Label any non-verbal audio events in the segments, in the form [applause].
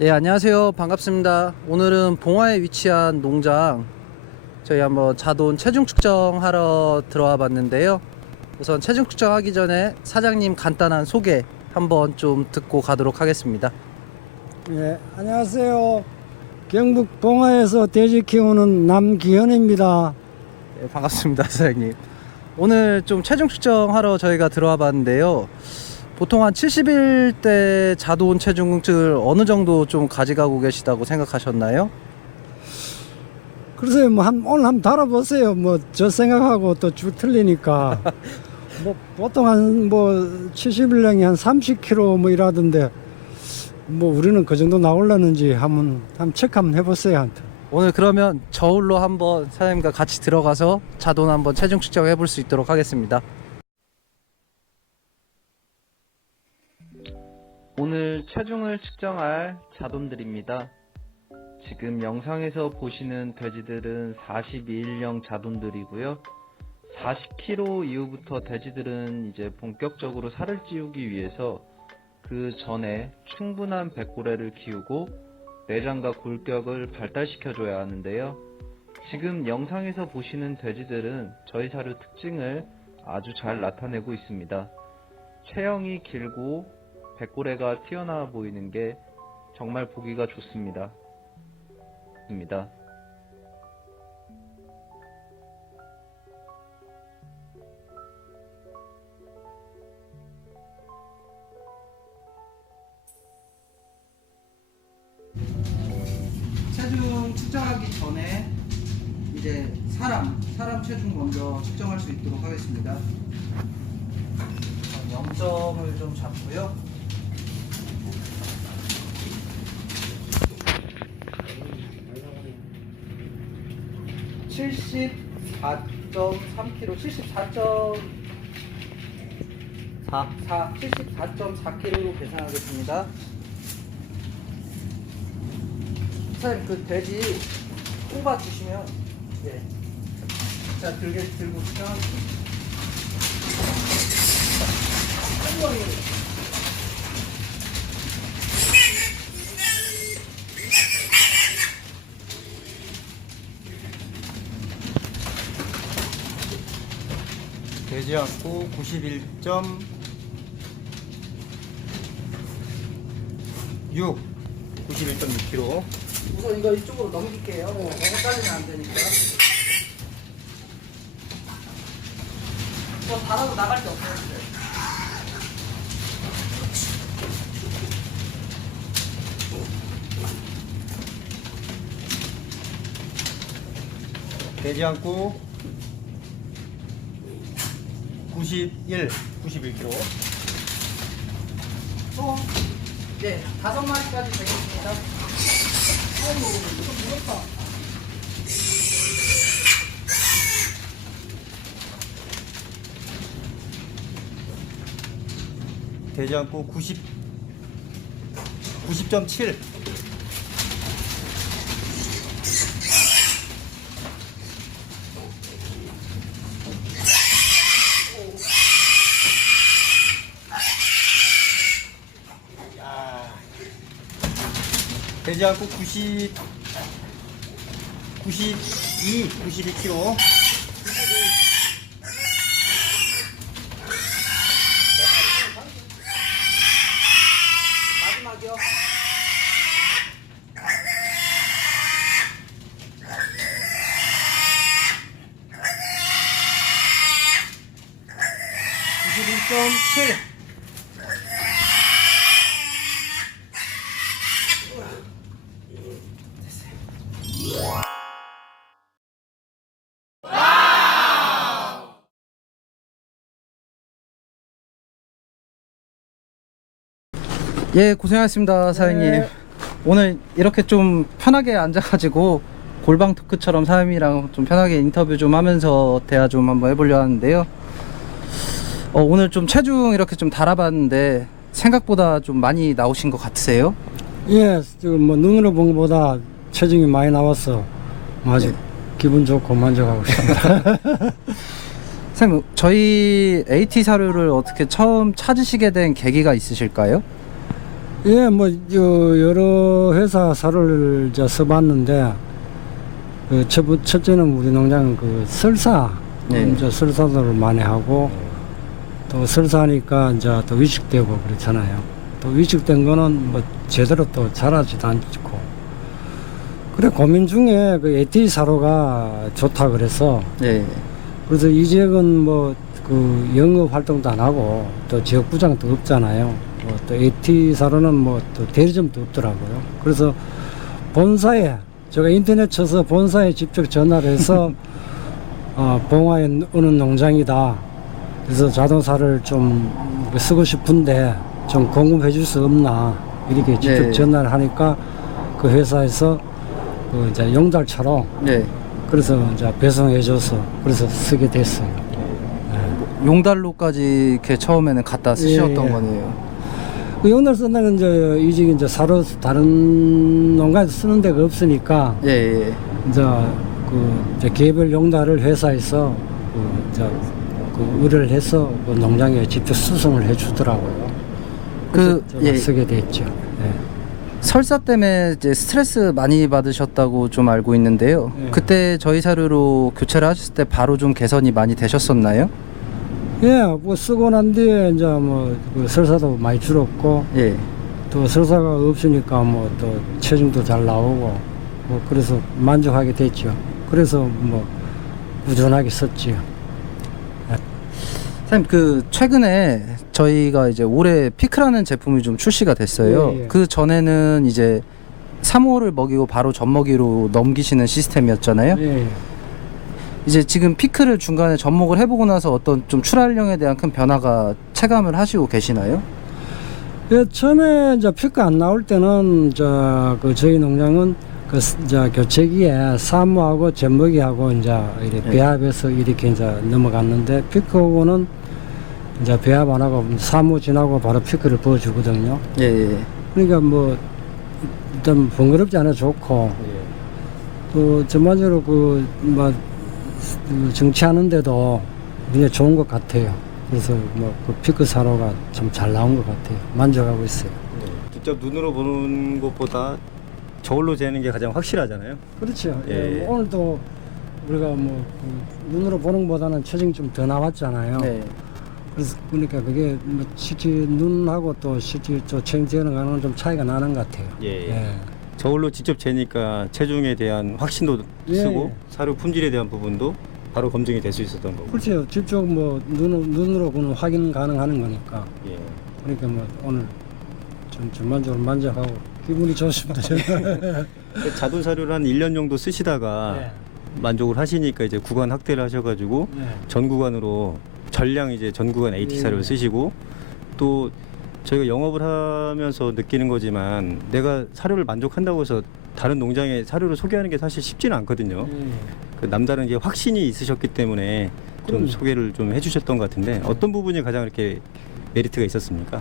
네, 안녕하세요. 반갑습니다. 오늘은 봉화에 위치한 농장 저희 한번 자돈 체중 측정하러 들어와 봤는데요. 우선 체중 측정하기 전에 사장님 간단한 소개 한번 좀 듣고 가도록 하겠습니다. 예, 안녕하세요. 경북 봉화에서 돼지 키우는 남기현입니다. 네, 반갑습니다, 사장님. 오늘 좀 체중 측정하러 저희가 들어와 봤는데요. 보통 한 70일 자돈 체중을 어느 정도 좀 가져가고 계시다고 생각하셨나요? 글쎄요, 뭐, 한, 오늘 한번 달아보세요. 뭐, 저 생각하고 또 쭉 틀리니까. [laughs] 뭐, 보통 한, 뭐, 70일량이 한 30kg 뭐 이라던데, 뭐, 우리는 그 정도 나올라는지 한번, 한번 체크 한번 해보세요. 한테. 오늘 그러면 저울로 한번 사장님과 같이 들어가서 자돈 한번 체중 측정해 볼 수 있도록 하겠습니다. 오늘 체중을 측정할 자돈들입니다. 지금 영상에서 보시는 돼지들은 42일령 자돈들이고요. 40kg 이후부터 돼지들은 이제 본격적으로 살을 찌우기 위해서 그 전에 충분한 백고래를 키우고 내장과 골격을 발달시켜줘야 하는데요. 지금 영상에서 보시는 돼지들은 저희 사료 특징을 아주 잘 나타내고 있습니다. 체형이 길고 백고래가 튀어나와 보이는 게 정말 보기가 좋습니다. 입니다. 체중 측정하기 전에 이제 사람 사람 체중 먼저 측정할 수 있도록 하겠습니다. 0점을 좀 잡고요. (74.3kg) (74.4) 4, 74.4kg로 계산하겠습니다. 사장님 그 돼지 꼽아 주시면 예. 자 들게 들고 측정하겠습니다. 돼 지 않고 91.6 91.6kg 우선 이거 이쪽으로 넘길게요. 너무 헷갈리면 안 되니까. 뭐 바라고 나갈 데 없어요. 돼지 않고 91 91kg 총, 네, 다섯 마리까지 되겠습니다. 아이고, 좀 무겁다. 돼지 않고 90 90.7 돼지 않고 90 92 92kg 마지막이요. (91.7) 예, 고생하셨습니다, 사장님. 네. 오늘 이렇게 좀 편하게 앉아가지고 골방 토크처럼 사장님이랑 좀 편하게 인터뷰 좀 하면서 대화 좀 한번 해보려 하는데요. 어, 오늘 좀 체중 이렇게 좀 달아봤는데 생각보다 좀 많이 나오신 것 같으세요? 예, 지금 뭐, 눈으로 본 것보다 체중이 많이 나와서 아주 기분 좋고 만족하고 있습니다. [laughs] 선생님, 저희 AT 사료를 어떻게 처음 찾으시게 된 계기가 있으실까요? 예, 뭐 여- 여러 회사 사료를 이제 써봤는데 그 첫, 번- 첫째는 우리 농장은 그 설사 네. 이제 설사도를 많이 하고 또 설사하니까 이제 또 위축되고 그렇잖아요. 또 위축된 거는 뭐 제대로 또 자라지도 않고 그래 고민 중에 그 에티 사료가 좋다 그래서 네. 그래서 이 지역은 뭐 그 영업 활동도 안 하고 또 지역 부장도 없잖아요. 뭐또 AT 사로는 뭐 또 대리점도 없더라고요. 그래서 본사에 제가 인터넷 쳐서 본사에 직접 전화를 해서 [laughs] 어, 봉화에 어느 농장이다. 그래서 자동차를 좀 쓰고 싶은데 좀 공급해 줄 수 없나 이렇게 직접 네. 전화를 하니까 그 회사에서 그 이제 용달차로 네. 그래서 이제 배송해줘서 그래서 쓰게 됐어요. 용달로까지 이렇게 처음에는 갖다 쓰셨던 예, 예. 거네요. 그 용달 쓴다는 이제 이직 이제 사로 다른 농가에서 쓰는 데가 없으니까 예, 예. 이제 그 이제 개별 용달을 회사에서 그 이제 그 의뢰를 해서 그 농장에 직접 수송을 해주더라고요. 그, 그래서 제가 예. 쓰게 됐죠. 예. 설사 때문에 이제 스트레스 많이 받으셨다고 좀 알고 있는데요. 예. 그때 저희 사료로 교체를 하셨을 때 바로 좀 개선이 많이 되셨었나요? 예, 뭐 쓰고 난 뒤에 이제 뭐그 설사도 많이 줄었고 예. 또 설사가 없으니까 뭐 또 체중도 잘 나오고 뭐 그래서 만족하게 됐죠. 그래서 뭐 꾸준하게 썼지요. 선생님 그 최근에 저희가 이제 올해 피크라는 제품이 좀 출시가 됐어요. 예, 예. 그 전에는 이제 3호를 먹이고 바로 젖먹이로 넘기시는 시스템이었잖아요. 예. 이제 지금 피크를 중간에 접목을 해보고 나서 어떤 좀 출하량에 대한 큰 변화가 체감을 하시고 계시나요? 예, 처음에 이제 피크 안 나올 때는 저그 저희 농장은 그 스- 이제 교체기에 사무하고 젖먹이하고 이제 이렇게 예. 배합해서 이렇게 이제 넘어갔는데 피크 오고는 이제 배합 안 하고 사무 지나고 바로 피크를 부어주거든요. 예, 예. 그러니까 뭐 일단 번거롭지 않아 좋고 또 전반적으로 그막 정치하는데도 굉장히 좋은 것 같아요. 그래서 뭐 그 피크 사로가 참 잘 나온 것 같아요. 만족하고 있어요. 직접 눈으로 보는 것보다 저울로 재는 게 가장 확실하잖아요. 그렇죠. 예. 예, 뭐 오늘도 우리가 뭐그 눈으로 보는 것보다는 체중이 좀 더 나왔잖아요. 네. 그래서 그러니까 그게 뭐 실제 눈하고 또 실제 저 체중 재는 거는 좀 차이가 나는 것 같아요. 예. 저울로 직접 재니까 체중에 대한 확신도 예, 쓰고 예. 사료 품질에 대한 부분도 바로 검증이 될 수 있었던 거고. 그렇죠. 직접 뭐 눈으로, 눈으로 보는 확인 가능하는 거니까. 예. 그러니까 뭐 오늘 좀 전반적으로 만족하고 기분이 좋습니다. [laughs] 자돈 사료를 한 1년 정도 쓰시다가 네. 만족을 하시니까 이제 구간 확대를 하셔가지고 네. 전 구간으로 전량 이제 전 구간 AT 예. 사료를 쓰시고 또 저희가 영업을 하면서 느끼는 거지만 내가 사료를 만족한다고 해서 다른 농장에 사료를 소개하는 게 사실 쉽지는 않거든요. 예. 그 남다른 게 확신이 있으셨기 때문에 좀. 소개를 좀 해주셨던 것 같은데 어떤 부분이 가장 이렇게 메리트가 있었습니까?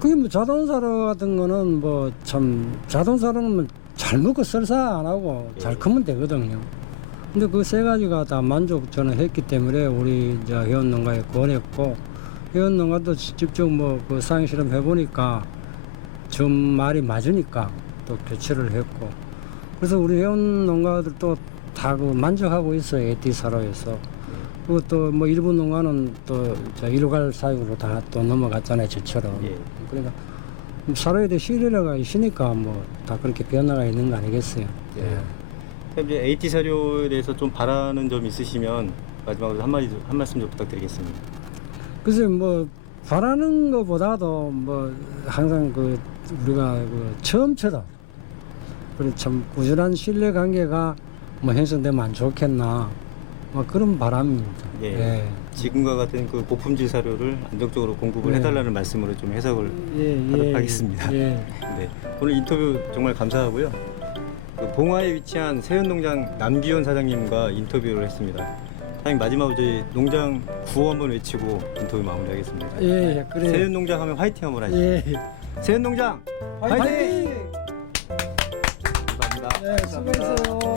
그게 뭐 자동사로 같은 거는 뭐 참 자동사로는 뭐잘 먹고 설사 안 하고 잘 예. 크면 되거든요. 근데 그 세 가지가 다 만족 저는 했기 때문에 우리 이제 회원 농가에 권했고 회원 농가도 직접 뭐그 상위 실험 해보니까 좀 말이 맞으니까 또 교체를 했고 그래서 우리 회원 농가들도 다 그 만족하고 있어요 에티 사로에서 그리고 또 뭐 일부 농가는 또저 일괄 사육으로 다 또 넘어갔잖아요 저처럼 예. 그러니까 사료에 대해 신뢰가 있으니까 뭐 다 그렇게 변화가 있는 거 아니겠어요 예. 그럼 이제 AT 사료에 대해서 좀 바라는 점 있으시면 마지막으로 한 마디 한 말씀 좀 부탁드리겠습니다. 그래서 뭐 바라는 것보다도 뭐 항상 그 우리가 그 처음처럼 그런 참 꾸준한 신뢰 관계가 뭐 형성되면 안 좋겠나 뭐 그런 바람입니다. 예. 지금과 같은 그 고품질 사료를 안정적으로 공급을 네. 해달라는 말씀으로 좀 해석을 예, 하도록 예, 하겠습니다. 예. 네. 오늘 인터뷰 정말 감사하고요. 그 봉화에 위치한 세연농장 남기현 사장님과 인터뷰를 했습니다. 사장님 마지막으로 저희 농장 구호 한번 외치고 인터뷰 마무리하겠습니다. 예, 예, 그래요. 세연농장 하면 화이팅 한번 하시죠. 예. 세연농장 화이팅! 화이팅! 감사합니다. 네, 수고했어요.